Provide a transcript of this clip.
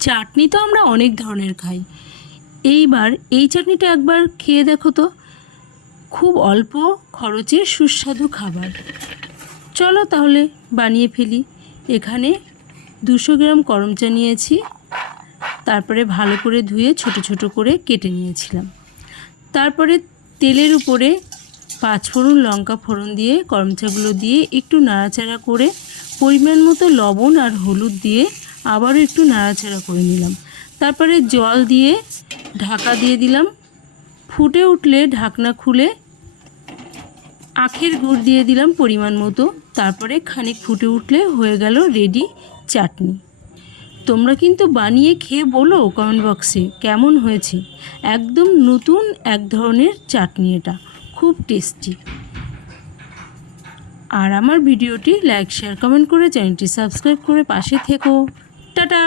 চাটনি তো আমরা অনেক ধরনের খাই, এইবার এই চাটনিটা একবার খেয়ে দেখো তো। খুব অল্প খরচে সুস্বাদু খাবার। চলো তাহলে বানিয়ে ফেলি। এখানে 200 গ্রাম করমচা নিয়েছি, তারপরে ভালো করে ধুয়ে ছোট ছোট করে কেটে নিয়েছিলাম। তারপরে তেলের উপরে 5 ফোড়ন লঙ্কা ফোড়ন দিয়ে করমচাগুলো দিয়ে একটু নাড়াচাড়া করে পরিমাণ মতো লবণ আর হলুদ দিয়ে আবারও একটু নাড়াচাড়া করে নিলাম। তারপরে জল দিয়ে ঢাকা দিয়ে দিলাম। ফুটে উঠলে ঢাকনা খুলে আখের গুড় দিয়ে দিলাম পরিমাণ মতো। তারপরে খানিক ফুটে উঠলে হয়ে গেল রেডি চাটনি। তোমরা কিন্তু বানিয়ে খেয়ে বলো কমেন্ট বক্সে কেমন হয়েছে। একদম নতুন এক ধরনের চাটনি, এটা খুব টেস্টি। আর আমার ভিডিওটি লাইক শেয়ার কমেন্ট করে চ্যানেলটি সাবস্ক্রাইব করে পাশে থেকো। টাটা।